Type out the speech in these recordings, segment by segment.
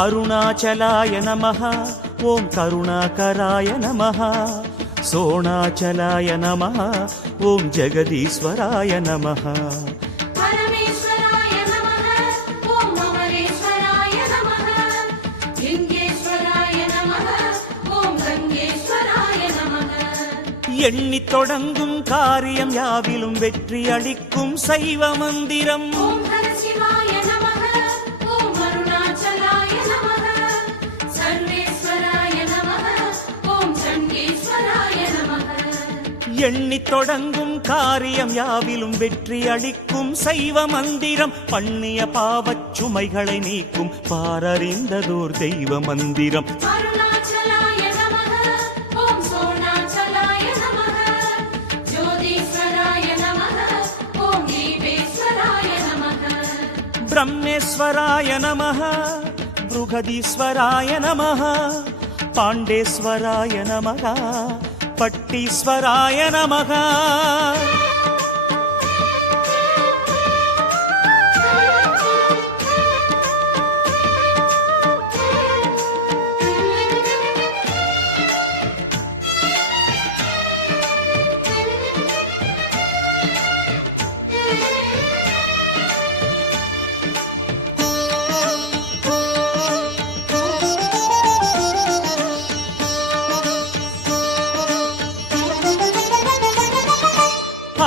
अरुणाचलाय नमः ओम करुणाकराय नमः सोणाचलाय नमः ओम जगदीश्वराय नमः परमेश्वराय नमः ओम अमरेश्वराय नमः लिंगेश्वराय नमः ओम गंगेश्वराय नमः எண்ணித் தொடங்கும் காரியம் யாவிலும் வெற்றி அளிக்கும் சைவ மந்திரம் ஓம் ஹர சிவாய நமः ஓம் அருணாச்சலாய நமः சர்வேஸ்வராய நமः ஓம் சண்டீஸ்வராய நமः எண்ணித் தொடங்கும் காரியம் யாவிலும் வெற்றி அளிக்கும் சைவ மந்திரம் பண்ணிய பாவச் சுமைகளை நீக்கும் பாரறிந்ததோர் தெய்வ மந்திரம் அருணாச்சலாய நமः ஓம் சோணாச்சலாய நமः ஜோதீஸ்வராய நமः ஓம் தீபேஸ்வராய நமः ब्रह्मेश्वराय नमः बृहदीश्वराय नमः पाण्डेश्वराय नमः पट्टीश्वराय नमः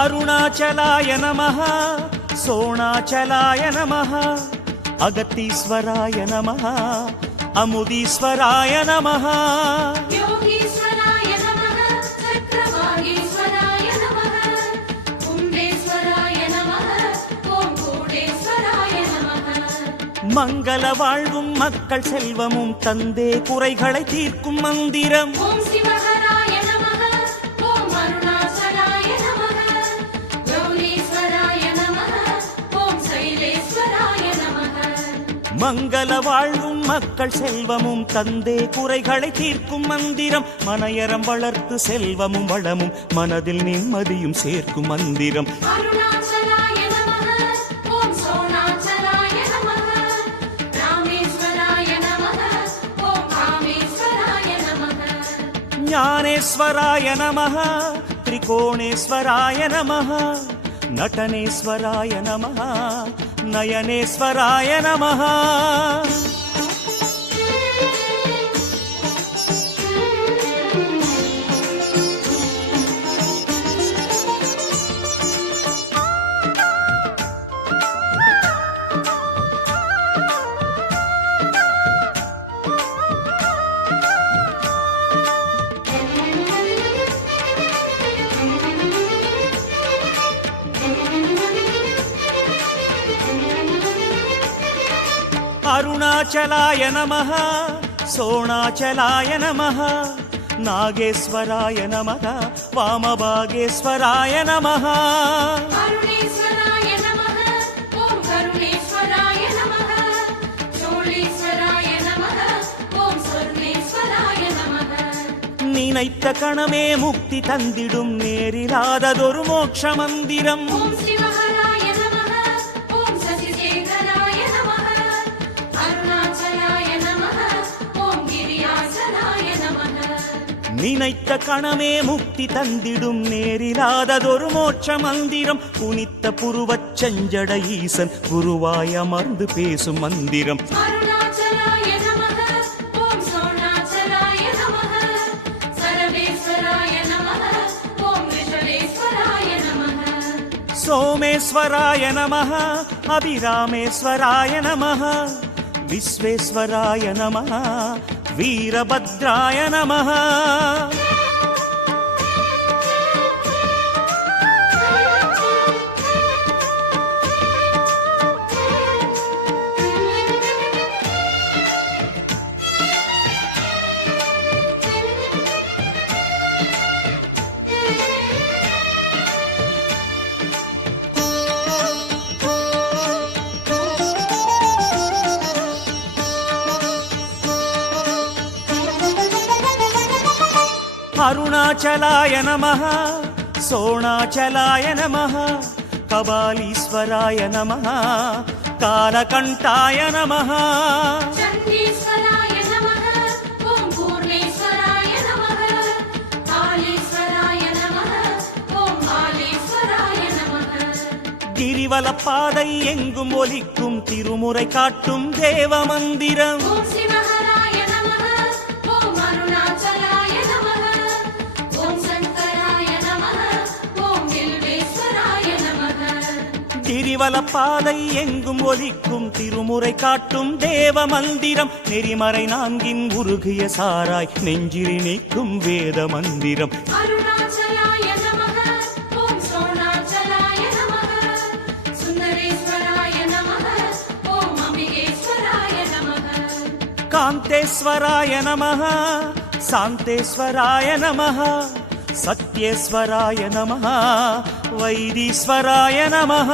अरुणाचलाय नमः सोणाचलाय नमः अगतीश्वराय नमः अमुदीश्वराय नमः योगीश्वराय नमः चक्रवागीश्वराय नमः कुंडेश्वराय नमः ओम कूडेश्वराय नमः மங்கள வாழ்வும் மக்கள் செல்வமும் தந்தே குறைகளை தீர்க்கும் மந்திரம் ओम शिवहराय नमः ओम अरुणाचलाय नमः गौरीश्वराय नमः ओम शैलेश्वराय नमः மங்கள வாழ்வும் மக்கள் செல்வமும் தந்தே குறைகளை தீர்க்கும் மந்திரம் மனையறம் வளர்த்து செல்வமும் வளமும் மனதில் நிம்மதியும் சேர்க்கும் மந்திரம் अरुणाचलाय नमः ओम सोणाचलाय नमः रामेश्वराय नमः ओम कामेश्वराय नमः ஞானேஸ்வராய நமः त्रिकोणेश्वराय नमः नटनेश्वराय नमः नयनेश्वराय नमः अरुणाचलाय नमः सोणाचलाय नमः नागेश्वराय नमः वामभागेश्वराय नमः अरुणेश्वराय नमः ओम करुणेश्वराय नमः शोणीश्वराय नमः ओम स्वर्णेश्वराय नमः நினைத்த கணமே முக்தி தந்திடும் நேரிலாததொரு மோட்ச மந்திரம் ओम शिवहराय नमः ओम शशिशेखराय नमः अरुणाचलाय नमः ओम गिरियाचलाय नमः நினைத்த கணமே முக்தி தந்திடும் நேரிலாததொரு மோட்ச மந்திரம் புனித்த புருவச் செஞ்சட ஈசன் குருவாய் அமர்ந்து பேசும் மந்திரம் अरुणाचलाय नमः ओम सोणाचलाय नमः सर्वेश्वराय नमः ओम ऋषभेश्वराय नमः सोमेश्वराय नमः अभिरामेश्वराय नमः विश्वेश्वराय नमः वीरभद्राय नमः अरुणाचलाय नमः सोणाचलाय नमः कबालीश्वराय नमः कालकण्ठाय नमः चण्डीश्वराय கிரிவலப்பாதை எங்கும் ஒலிக்கும் திருமுறை காட்டும் தேவ மந்திரம் ஓம் சிவஹராய நமः ஓம் அருணாச்சலாய நமः ஓம் சங்கராய நமः ஓம் வில்வேஸ்வராய நமः கிரிவலப்பாதை எங்கும் ஒலிக்கும் திருமுறை காட்டும் தேவ மந்திரம் நெறிமறை நான்கின் உருகிய சாராய் நெஞ்சில் நீக்கும் வேத மந்திரம் அருணாச்சலாய நமः ஓம் சோணாச்சலாய நமः சுந்தரேஸ்வராய நமः ஓம் அம்பிகேஸ்வராய நமः காந்தேஸ்வராய நமः சாந்தேஸ்வராய நமः சத்யேஸ்வராய நமः வைதீஸ்வராய நமः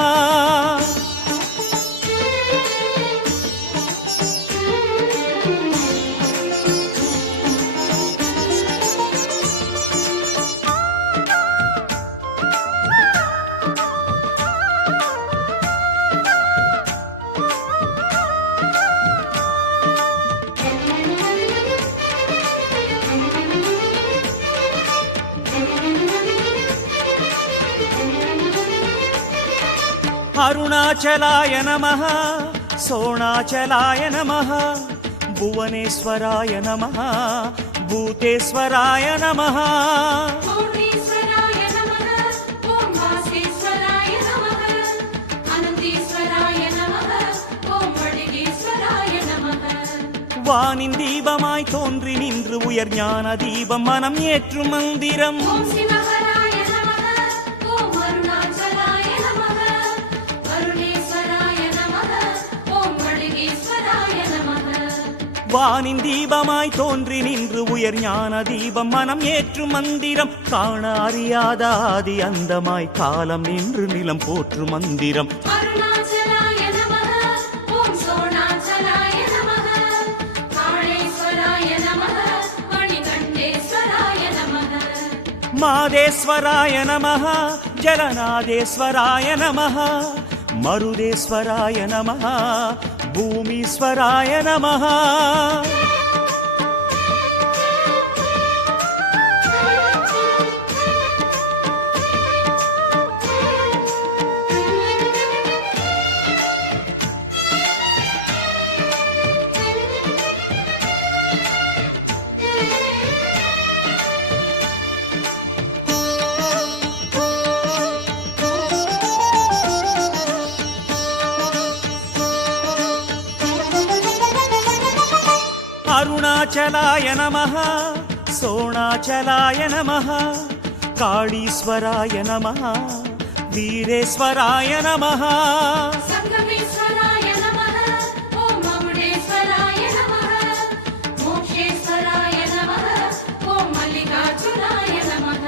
அருணாச்சலாய நமः சோணாச்சலாய நமः புவனேஸ்வராய நமः பூதேஸ்வராய நமः பூர்ணேஸ்வராய நமः ஓம் வாசேஸ்வராய நமः அனந்தேஸ்வராய நமः ஓம் வடிகேஸ்வராய நமः வானின் தீபமாய் தோன்றி நின்று உயர் ஞான தீபம் மனம் ஏற்றும் மந்திரம் ஓம் சிவஹராய நமः ஓம் அருணாச்சலாய நமः அருணேஸ்வராய நமः ஓம் வடிகேஸ்வராய நமः வானின் தீபமாய் தோன்றி நின்று உயர் ஞான தீபம் மனம் ஏற்றும் மந்திரம் காண அறியாத ஆதி அந்தமாய் காலம் நின்று நிலம் போற்றும் மந்திரம் அருணாச்சலாய நமः ஓம் சோணாச்சலாய நமः காளேஸ்வராய நமः மணிகண்டேஸ்வராய நமः மாதேஸ்வராய நமः ஜலநாதேஸ்வராய நமः மருதேஸ்வராய நமः பூமீஸ்வராய நமः அருணாச்சலாய நமः சோணாச்சலாய நமः காளீஸ்வராய நமः வீரேஸ்வராய நமः சங்கமேஸ்வராய நமः ஓம் மகுடேஸ்வராய நமः மோக்ஷேஸ்வராய நமः ஓம் மல்லிகார்ஜுனாய நமः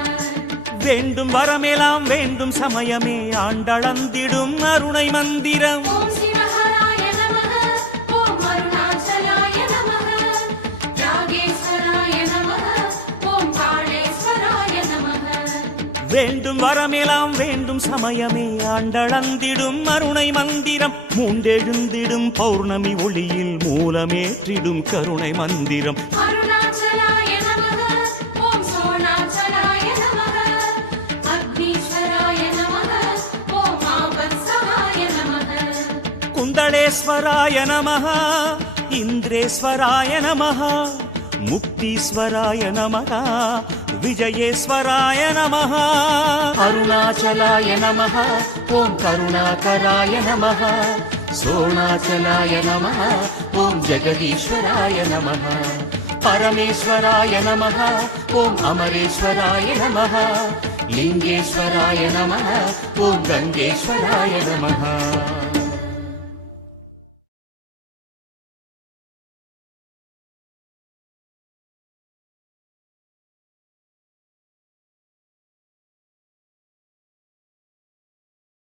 வேண்டும் வரமெல்லாம் வேண்டும் சமயமே ஆண்டளந்திடும் அருணை மந்திரம் ஓம் சிவஹராய நமः ஓம் அருணாச்சலாய நமः ராகேஸ்வராய நமः ஓம் காளேஸ்வராய நமः வேண்டும் வரமெல்லாம் வேண்டும் சமயமே ஆண்டளந்திடும் அருணை மந்திரம் மூண்டெழுந்திடும் பௌர்ணமி ஒளியில் மூலமேற்றிடும் கருணை மந்திரம் அருணாச்சலாய நமः ஓம் சோணாச்சலாய நமः அக்னீஸ்வராய நமः ஓம் ஆபத்சகாய நமः குந்தளேஸ்வராய நமः இந்திரேஸ்வராய நமः முக்தீஸ்வராய நமः விஜயேஸ்வராய நமः அருணாச்சலாய நமः ஓம் கருணாகராய நமः சோணாச்சலாய நமः ஓம் ஜெகதீஸ்வராய நமः பரமேஸ்வராய நமः ஓம் அமரேஸ்வராய நமः லிங்கேஸ்வராய நமः ஓம் கங்கேஸ்வராய நமः